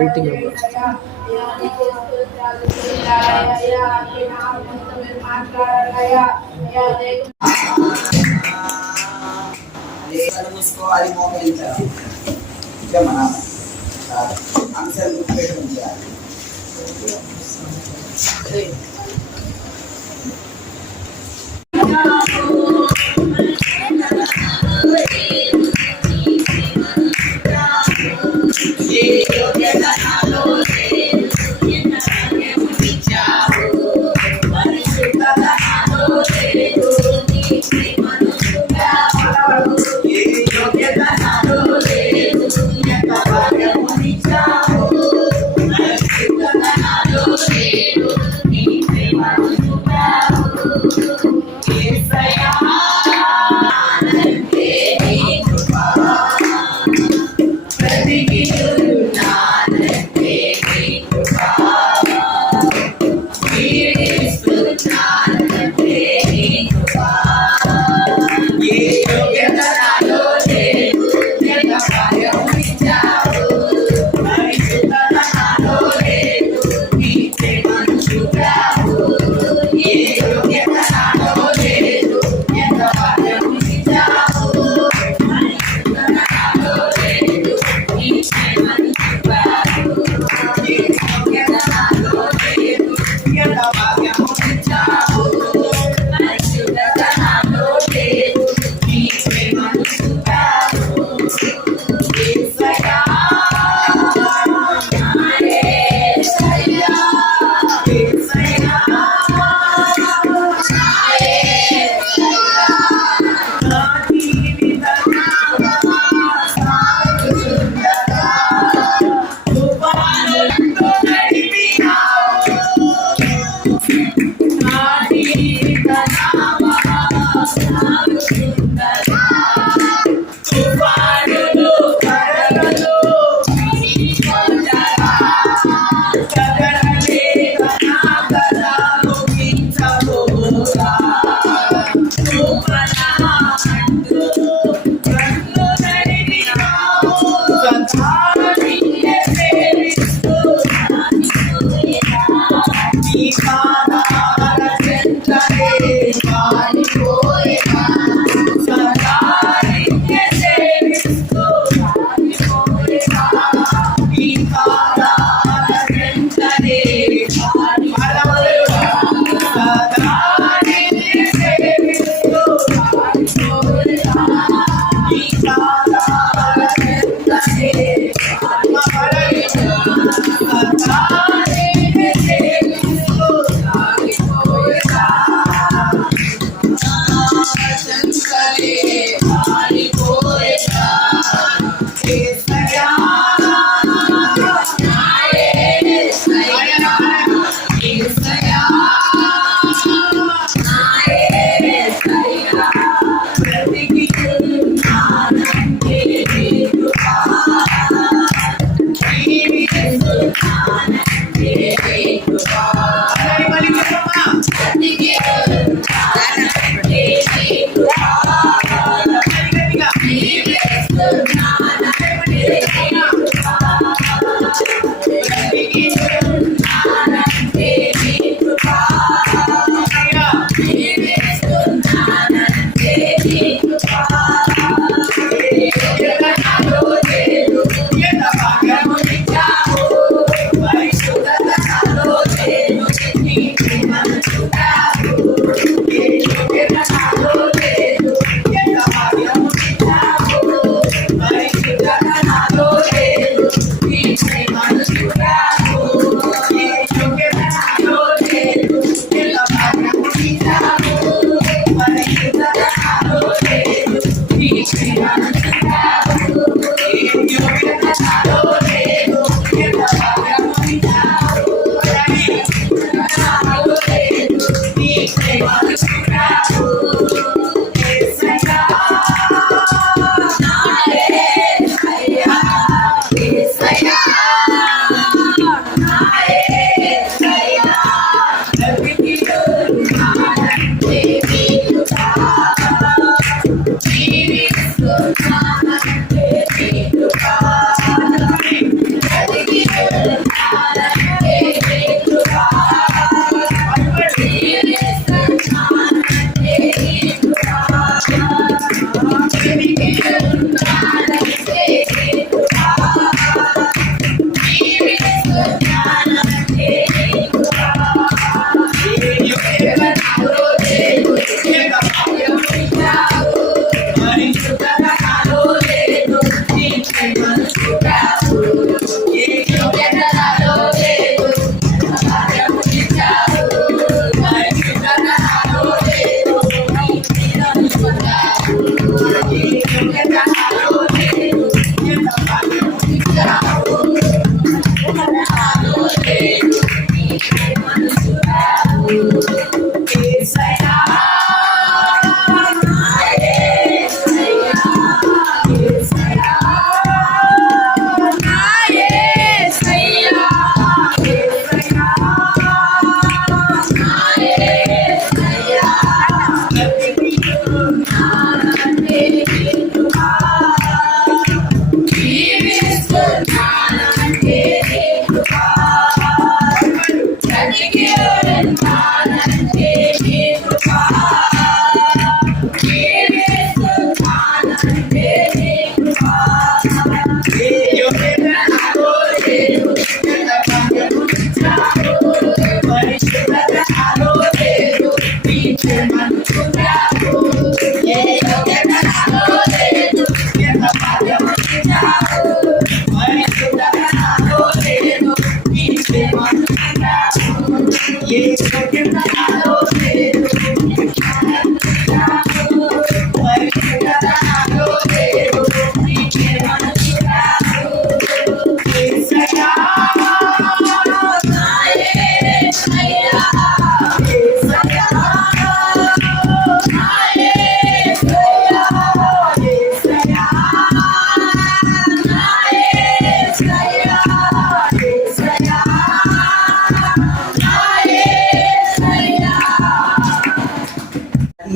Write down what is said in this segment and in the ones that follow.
Rating మూసుకోవాలి, మోకరించాలి. ఇంకా మన అంశాలు గుర్తుపెట్టుకుంటారు. Thank you.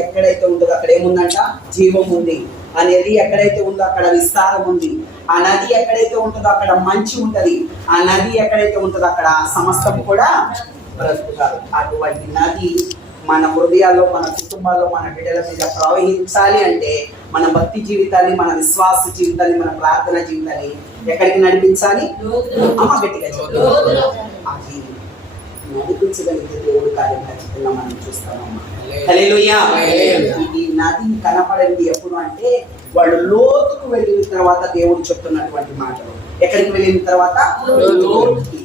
ఎక్కడైతే ఉంటుందో అక్కడ ఏముందంట? జీవం ఉంది. ఆ నది ఎక్కడైతే ఉందో అక్కడ విస్తారం ఉంది. ఆ నది ఎక్కడైతే ఉంటుందో అక్కడ మంచి ఉంటది. ఆ నది ఎక్కడైతే ఉంటుందో అక్కడ సమస్తం కూడా బ్రతుకుతారు. అటువంటి నది మన హృదయాల్లో, మన కుటుంబాల్లో, మన బిడ్డల మీద ప్రవహించాలి అంటే మన భక్తి జీవితాన్ని, మన విశ్వాస జీవితాన్ని, మన ప్రార్థన జీవితాన్ని ఎక్కడికి నడిపించాలి? అమ్మ గట్టిగా అది నడిపించగలిగితే దేవుడు కార్యం ఖచ్చితంగా మనం చూస్తామమ్మా. హల్లెలూయా. ఈ నది కనపడింది ఎప్పుడు అంటే వాళ్ళు లోతుకు వెళ్ళిన తర్వాత దేవుడు చెప్తున్నటువంటి మాటలు. ఎక్కడికి వెళ్ళిన తర్వాత? లోతుకి.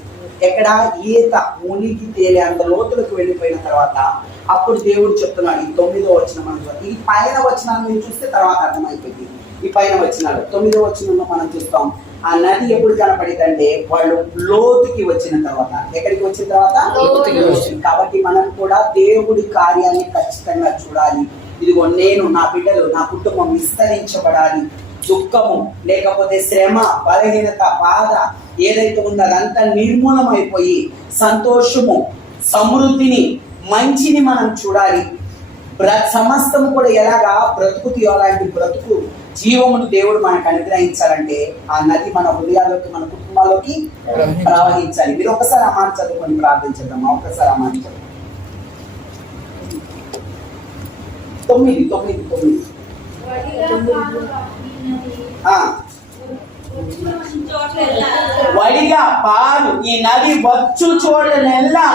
ఎక్కడ? ఈత మునిగి తేలే అంత లోతులకు వెళ్ళిపోయిన తర్వాత అప్పుడు దేవుడు చెప్తున్నాడు. ఈ 9వ వచనం మనం ఈ పైన వచనాన్ని మీరు చూస్తే తర్వాత అర్థమైపోయింది. ఈ పైన వచనాలు 9వ వచనంలో మనం చూస్తాం. ఆ నది ఎప్పుడు కనపడిందంటే వాళ్ళు లోతుకి వచ్చిన తర్వాత. ఎక్కడికి వచ్చిన తర్వాత? కాబట్టి మనం కూడా దేవుడి కార్యాన్ని ఖచ్చితంగా చూడాలి. ఇదిగో నేను, నా బిడ్డలు, నా కుటుంబం విస్తరించబడాలి. దుఃఖము లేకపోతే శ్రమ, బలహీనత, బాధ ఏదైతే ఉందో అదంతా నిర్మూలమైపోయి సంతోషము, సమృద్ధిని, మంచిని మనం చూడాలి. సమస్తము కూడా ఎలాగా బ్రతుకుతూ అలాంటి బ్రతుకు జీవమును దేవుడు మనకు అనుగ్రహించాలంటే ఆ నది మన హృదయాల్లోకి, మన కుటుంబాల్లోకి ప్రవహించాలి. మీరు ఒకసారి ఆ మాట చదువుకొని ప్రార్థించద్దామా? ఒకసారి ఆ మాట చదువు. 9 వడిగా పాలు ఈ నది వచ్చు చోటనెల్లా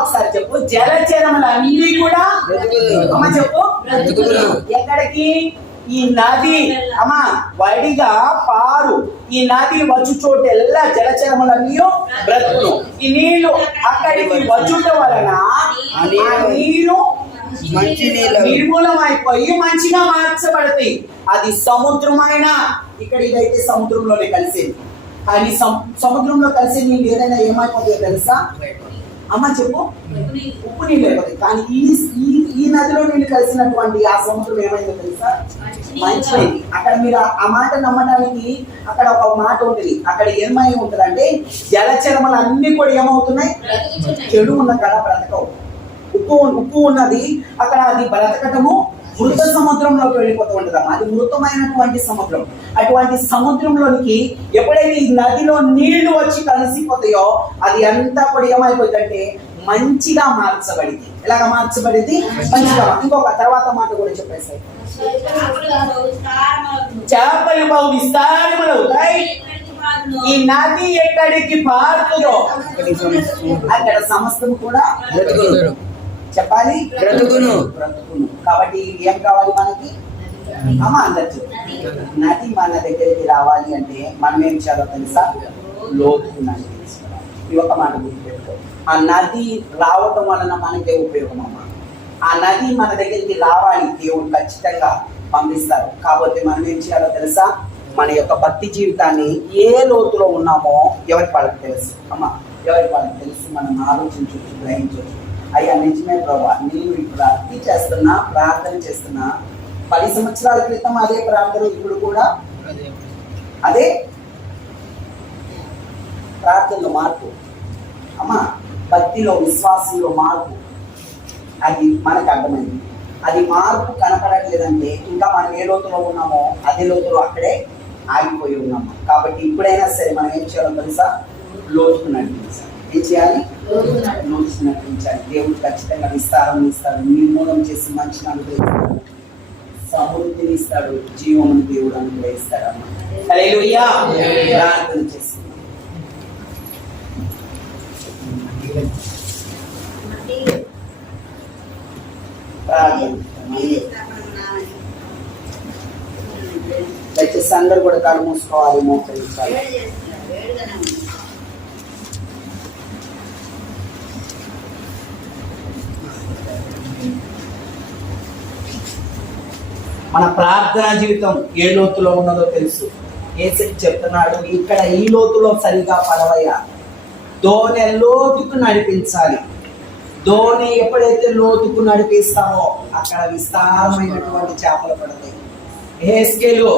ఒకసారి చెప్పు. జలచరములన్నీ కూడా అమ్మ చెప్పు. ఎక్కడికి? ఈ నది అమ్మా వడిగా పారు ఈ నది వచ్చు చోటెల్లా జలచరములన్నీ బ్రతుకును. ఈ నీళ్లు అక్కడికి వచ్చుట వలన నీరు నిర్మూలమైపోయి మంచిగా మార్చబడతాయి. అది సముద్రమైన, ఇక్కడ ఇదైతే సముద్రంలోనే కలిసేది. కానీ సముద్రంలో కలిసే నీళ్ళు ఏదైనా ఏమైపోతాయో తెలుసా అమ్మ చెప్పు? ఉప్పు నీళ్ళు అయిపోతాయి. కానీ ఈ నదిలో నీళ్ళు కలిసినటువంటి ఆ సముద్రం ఏమైందో తెలుసా? మంచిది. అక్కడ మీరు ఆ మాట నమ్మడానికి అక్కడ ఒక మాట ఉంటుంది. అక్కడ ఏమై ఉంటుంది అంటే జలచరములు అన్ని కూడా ఏమవుతున్నాయి? చెడు ఉన్న కాడ బ్రతకవు. ఉప్పు ఉన్నది అక్కడ, అది బ్రతకటము మృత సముద్రంలోకి వెళ్ళిపోతూ ఉంటుందమ్మా. అది మృతమైనటువంటి సముద్రం. అటువంటి సముద్రంలోనికి ఎప్పుడైతే ఈ నదిలో నీళ్లు వచ్చి కలిసిపోతాయో అది అంతా కూడా ఏమైపోతుందంటే మంచిగా మార్చబడింది. ఎలాగా మార్చబడింది? మంచిగా. ఇంకొక తర్వాత మాట కూడా చెప్పేసాయి. చేపలు బహు విస్తారములవుతాయి. ఈ నది ఎక్కడికి పారుతుందో అక్కడ సమస్తం కూడా చెప్పాలి బ్రతుకును. కాబట్టి ఏం కావాలి మనకి అమ్మ? అందరు నది మన దగ్గరికి రావాలి అంటే మనం ఏం చేయాలో తెలుసా? లోతు నది తీసుకోవాలి. ఈ ఒక మాట గుర్తుపెట్టుకో. ఆ నది రావటం వలన మనకే ఉపయోగం అమ్మ. ఆ నది మన దగ్గరికి రావాలి, దేవుడు ఖచ్చితంగా పంపిస్తారు. కాబట్టి మనం ఏం చేయాలో తెలుసా? మన యొక్క భక్తి జీవితాన్ని ఏ లోతులో ఉన్నామో ఎవరికి వాళ్ళకి తెలుసు అమ్మ. ఎవరికి వాళ్ళకి తెలుసు. మనం ఆలోచించవచ్చు, గ్రహించవచ్చు. అయ్యా నిజమే ప్రభా, నేను ఇప్పుడు భక్తి చేస్తున్నా, ప్రార్థన చేస్తున్నా. 10 సంవత్సరాల క్రితం అదే ప్రార్థన, ఇప్పుడు కూడా అదే ప్రార్థనలో మార్పు అమ్మా. భక్తిలో, విశ్వాసంలో మార్పు. అది మనకు అర్థమైంది. అది మార్పు కనపడట్లేదంటే ఇంకా మనం ఏ లోతులో ఉన్నామో అదే లోతులో అక్కడే ఆగిపోయి ఉన్నాము. కాబట్టి ఇప్పుడైనా సరే మనం ఏం చేయాలో తెలుసా? లోతుకు నడిపించాలి. ఏం చేయాలి? లోతు నడిపించాలి. దేవుడు ఖచ్చితంగా విస్తారం ఇస్తాడు, నిర్మూలం చేసి మంచిని అనుగ్రహిస్తాడు, సమృద్ధిని ఇస్తాడు, జీవమును దేవుడు అనుగ్రహిస్తాడు. అమ్మ హల్లెలూయా. ప్రార్థన చేస్తున్నాం. దయచేసి అందరూ కూడా కళ్ళు మూసుకోవాలి, మోకరించాలి. మన ప్రార్థనా జీవితం ఏ లోతులో ఉన్నదో తెలుసు. యేసయ్య చెప్తున్నాడు, ఇక్కడ ఈ లోతులో సరిగా పడవయ్యా, దోణి లోతుకు నడిపించాలి. దోణి ఎప్పుడైతే లోతుకు నడిపిస్తామో అక్కడ విస్తారమైనటువంటి చేపలు పడతాయి. హెస్కేలు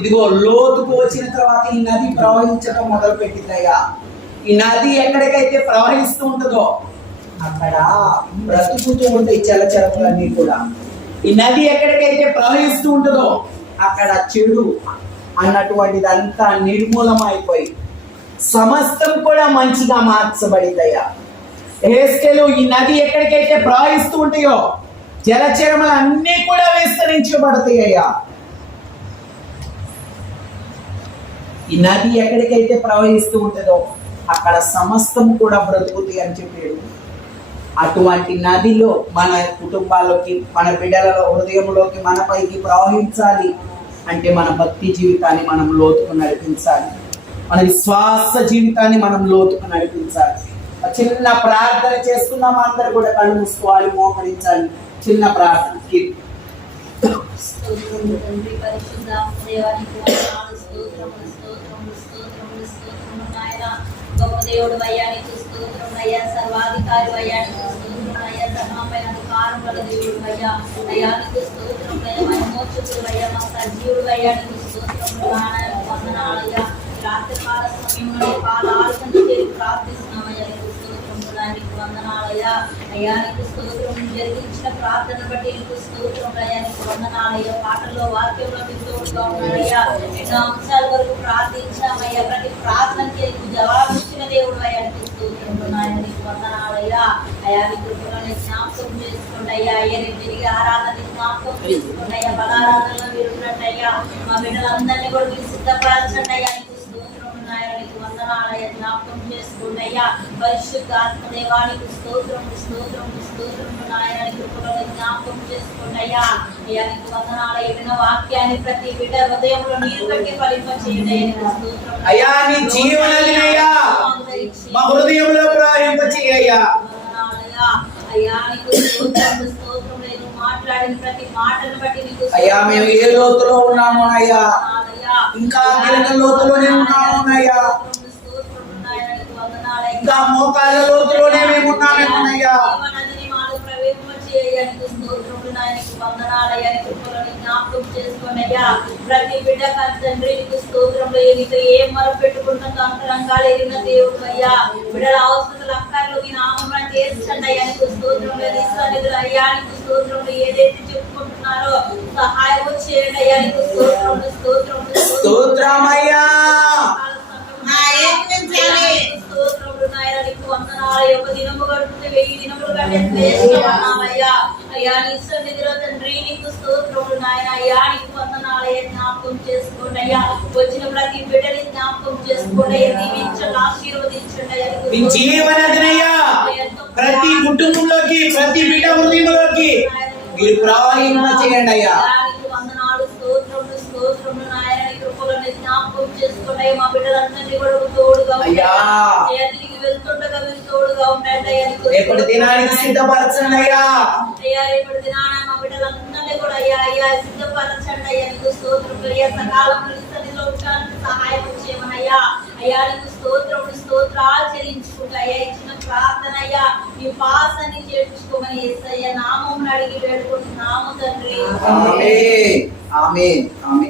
ఇదిగో లోతుకు వచ్చిన తర్వాత ఈ నది ప్రవహించడం మొదలు పెట్టిందయ్యా. ఈ నది ఎక్కడికైతే ప్రవహిస్తూ ఉంటుందో అక్కడ బ్రతుకుతూ ఉంటాయి జలచరములన్నీ కూడా. ఈ నది ఎక్కడికైతే ప్రవహిస్తూ ఉంటుందో అక్కడ చెడు అన్నటువంటిదంతా నిర్మూలమైపోయి సమస్తం కూడా మంచిగా మార్చబడిందయ్యా. హెస్కేలు ఈ నది ఎక్కడికైతే ప్రవహిస్తూ ఉంటాయో జలచరములు అన్నీ కూడా విస్తరించబడతాయి అయ్యా. ఈ నది ఎక్కడికైతే ప్రవహిస్తూ ఉంటుందో అక్కడ సమస్తం కూడా బ్రతుకుతాయి అని చెప్పాడు. అటువంటి నదిలో మన కుటుంబాల్లోకి, మన బిడ్డల హృదయంలోకి, మన పైకి ప్రవహించాలి అంటే మన భక్తి జీవితాన్ని మనం లోతుకు నడిపించాలి, మన విశ్వాస జీవితాన్ని మనం లోతుకు నడిపించాలి. చిన్న ప్రార్థన చేసుకున్నాం, అందరూ కూడా కళ్ళు మూసుకోవాలి, మోకరించాలి. చిన్న ప్రార్థన. గొప్ప దేవుడు అయ్యా, నీకు స్తోత్రం అయ్యా. సర్వాధికారి అయ్యా, నీకు స్తోత్రం అయ్యా. సర్వపైన అధికారం గల దేవుడు అయ్యా. అయ్యా నీకు స్తోత్రం అయ్యా. మహిమోచ్చకుడు అయ్యా, మా సజీవుడు అయ్యా, నీకు స్తోత్రం వందనాలయ్యా. రాత్రికాల సమయంలో పాదాలు చేరి ప్రార్థిస్తున్నామయ్యా, నీకు స్తోత్రం, నీకు వందనాలయ్యా. అయ్యా నీకు స్తోత్రం, జరిగించిన ప్రార్థన బట్టి నీకు స్తోత్రం అయ్యా, నీకు వందనాలయ్యా. పాటల్లో వాక్యంలో నీకు తోడుగా ఉన్నాడయ్యా. ఎన్నో అంశాల వరకు ప్రార్థించామయ్యా, ప్రతి ప్రార్థనకి నీకు జవాబు ఇచ్చిన దేవుడు అయ్యా, నీకు స్తోత్రం నాయన, నీకు వందనాలయ్యా. అయ్యా నీ కృపలను జ్ఞాపకం చేసుకోండి అయ్యా. అయ్యా నేను తిరిగి ఆరాధన జ్ఞాపకం చేసుకోండి అయ్యా. బలారాధనలో మీరు ఉన్నట్టయ్యా. మా బిడ్డలందరినీ కూడా మీరు సిద్ధపరచండి అయ్యా, నీకు స్తోత్రం నాయన, నీకు వందనాలయ్యా. జ్ఞాపకం చేసుకోండి అయ్యా. పరిశుద్ధ ఆత్మదేవానికి స్తోత్రం, స్తోత్రం, స్తోత్రం నాయన, నీ కృపలను జ్ఞాపకం చేసుకోండి అయ్యా. అయ్యా నీకు వందనాలయ్యా. విన్న వాక్యాన్ని ప్రతి బిడ్డ హృదయంలో నీరు కట్టి ఫలింప చేయండి అయ్యా, నీకు స్తోత్రం అయ్యా. నీ జీవనదినయ్యా మా హృదయంలో ప్రవహింప చేయ్యా. వందనాలయ్యా. అయ్యా నీకు స్తోత్రం, స్తోత్రం. నేను మాట్లాడిన ప్రతి మాటను బట్టి నీకు అయ్యా మేము ఏ లోతులో ఉన్నామో అయ్యా, ఇంకా గిరక లోతులోనే ఉన్నామో అయ్యా, ఇంకా మోకాళ్ళ లోతులోనే మేము ఉన్నామేమోనయ్యా. ప్రతి బిడ్డ తండ్రి నీకు స్తోత్రంలో నీతో ఏం మొర పెట్టుకుంటుందో అంతరంగాలు ఎరిగిన దేవుడు అయ్యా. బిడ్డల అవసరాలు అక్కర్లు ఈ నామం తీర్చండి అయ్యా, నీకు స్తోత్రంలో నిధులు అయ్యా, నీకు స్తోత్రంలో ఏదైతే చెప్పుకుంటున్నారో సహాయం చేయండి అయ్యా, నీకు స్తోత్రంలో స్తోత్రం స్తోత్రమయ్యా. స్తోత్రములు నాయన, నీకు వందనాలు. ఒక దినము గడుపుతే 1000 దినములు కంటే శ్రేష్టమన్నావయ్యా. అయ్యా నీ సన్నిధిలో తండ్రి నీకు స్తోత్రములు నాయన. అయ్యా నీకు వందనాలయ్యా. జ్ఞాపకం చేసుకోండి అయ్యా. వచ్చిన ప్రతి బిడ్డని జ్ఞాపకం చేసుకోండి అయ్యా. దీవించండి, ఆశీర్వదించండి అయ్యా. జీవనదినయ్యా ప్రతి కుటుంబంలోకి, ప్రతి బిడ్డ హృదయంలోకి మీరు ప్రవహింప చేయండి అయ్యా. నీకు వందనాలు, స్తోత్రములు, స్తోత్రములు నాయన. నీ కృపలను జ్ఞాపకం చేసుకోండి అయ్యా. మా బిడ్డలందరినీ కూడా తోడుగా అయ్యా, తిరిగి వెళ్తుండగా మీరు తోడుగా ఉండండి అయ్యా. రేపటి దినానికి సిద్ధపరచండి అయ్యా. అయ్యా రేపటి దినాన మా బిడ్డలందరినీ కూడా అయ్యా అయ్యా సిద్ధపరచండి అయ్యా. నీకు స్తోత్రం అయ్యా. సకాలంలో సన్నిధిలో ఉండడానికి సహాయం చేయమనయ్యా. అయ్యా నీకు స్తోత్రములు, స్తోత్రాలు చెల్లించుకుంటా అయ్యా. ఇచ్చిన ప్రార్థన అయ్యా నీ పాసాన్ని చేర్చుకోమని యేసయ్య నామమున అడిగి వేడుకుంటున్నాము తండ్రి. ఆమేన్, ఆమేన్, ఆమేన్.